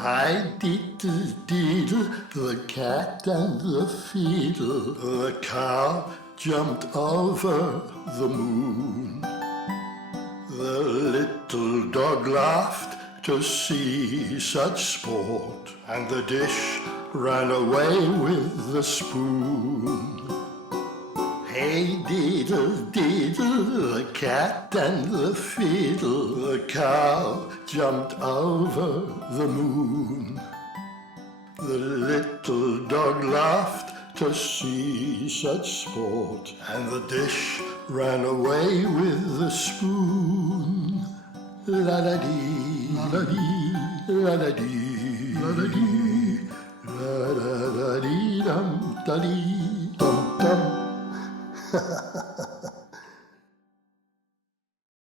Hi diddle diddle, the cat and the fiddle. The cow jumped over the moon. The little dog laughed to see such sport, and the dish ran away with the spoon. Hey diddle diddle, the cat and the fiddle. The cow jumped over the moon. The little dog laughed to see such sport, and the dish ran away with the spoon. La-da-dee, la-dee, la-da-dee, la-da-dee, la-da-da-dee-dum-da-dee.